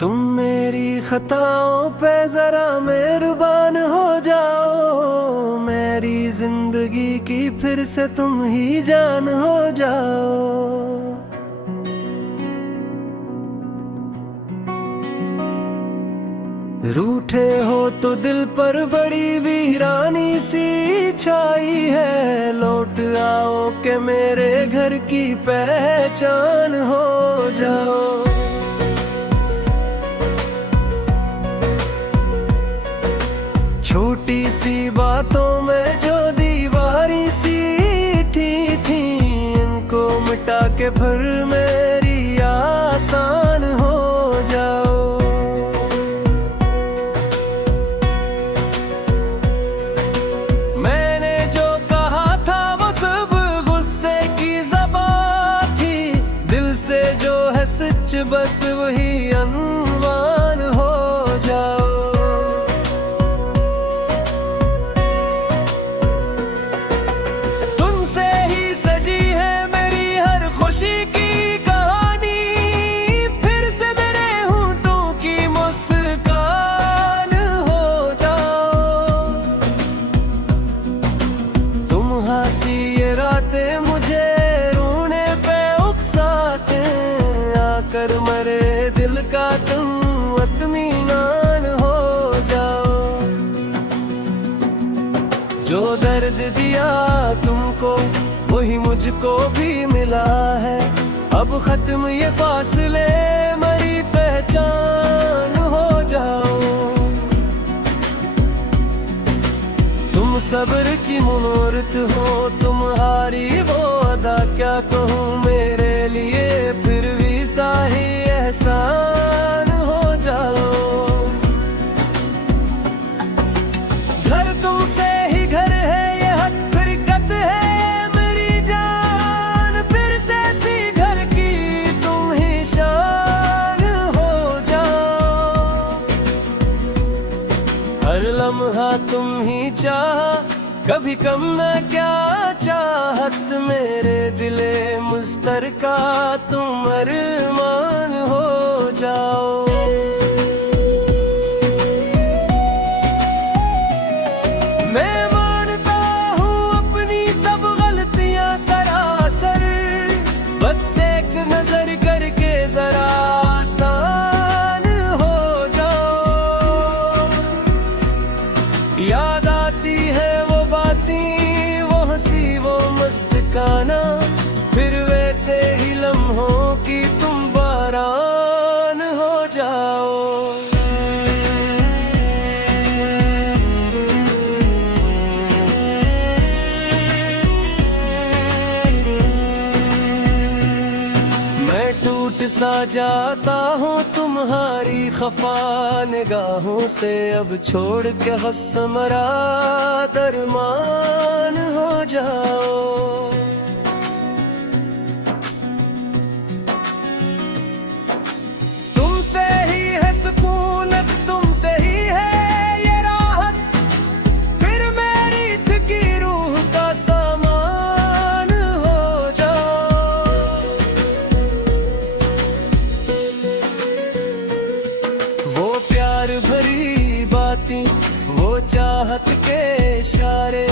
तुम मेरी खताओं पे जरा मेहरबान हो जाओ, मेरी जिंदगी की फिर से तुम ही जान हो जाओ। रूठे हो तो दिल पर बड़ी वीरानी सी छाई है, लौट आओ के मेरे घर की पहचान हो जाओ। छोटी सी बातों में जो दीवारी सी थी, इनको मिटा के फिर मेरी आसान हो जाओ। मैंने जो कहा था वो सब गुस्से की ज़बान थी, दिल से जो है सच बस वही अनवान हो जाओ। मुझे रोने पे उकसाते, आकर मेरे दिल का तुम इत्मीनान हो जाओ। जो दर्द दिया तुमको वही मुझको भी मिला है, अब खत्म ये फासले मेरी पहचान हो जाओ। तुम सब्र की मूर्त हो, तुम्हारी वो अदा क्या कहूँ मेरे लिए फिर भी साही एहसान हो जाओ। घर तुमसे ही घर है, ये हक फिरकत है मेरी जान, फिर से सी घर की तुम ही शान हो जाओ। हर लम्हा तुम ही चाहा, कभी कम न क्या चाहत मेरे दिले मुस्तरका तुम अरमान हो जाओ। मैं मानता हूँ अपनी सब गलतियाँ सरासर, बस एक नजर करके जरा आसान हो जाओ। याद आती है मस्ताना, फिर वैसे ही लम्हों की तुम बारान हो जाओ। मैं टूट सा जाता हूँ तुम्हारी खफा निगाहों से, अब छोड़ के हसमरा दरमान हो जाओ। तुमसे ही है सुकूनत, तुमसे ही है ये राहत, फिर मेरी थकी रूह का सामान हो जाओ। वो प्यार भरी बातें, वो चाहत के इशारे,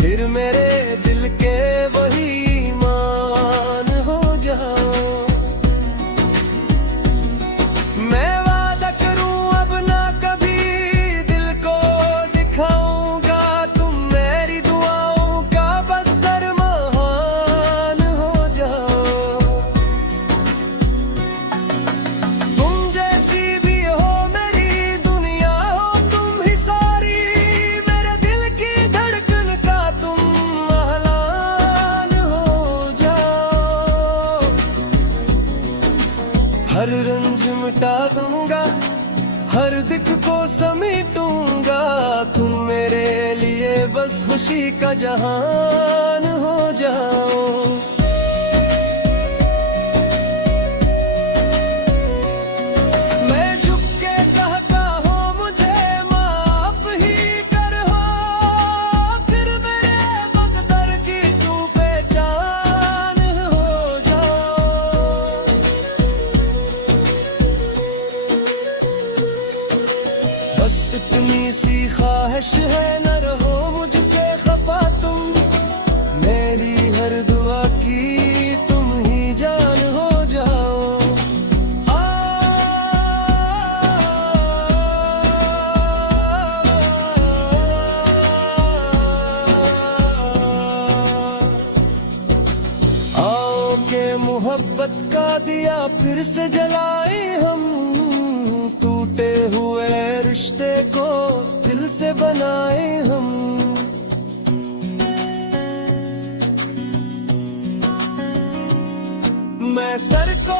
फिर मेरे दिल के वही ईमान हो जाओ। मैं वादा करूं अब ना कभी दिल को दिखाऊंगा, तुम मेरी दुआओं का बस सरमान हो जाओ। तुम जैसी भी हो मेरी दुनिया हो तुम ही सारी, मेरे दिल की धड़कन का तुम महलान हो जाओ। हर रंज मिटा दूंगा, हर दिख को समेटूंगा, तुम मेरे लिए बस खुशी का जहान हो जाओ। मैं झुक के कहता हूँ मुझे माफ ही कर, हो फिर मेरे मकदर की तू पहचान हो जाओ। बस इतनी सी ख्वाहिश है, न रहो मुझसे खफा तुम। मेरी हर दुआ की तुम ही जान हो जाओ। आओ के मोहब्बत का दिया फिर से जलाए हम, टूटे हुए रिश्ते को दिल से बनाए हम। मैं सर को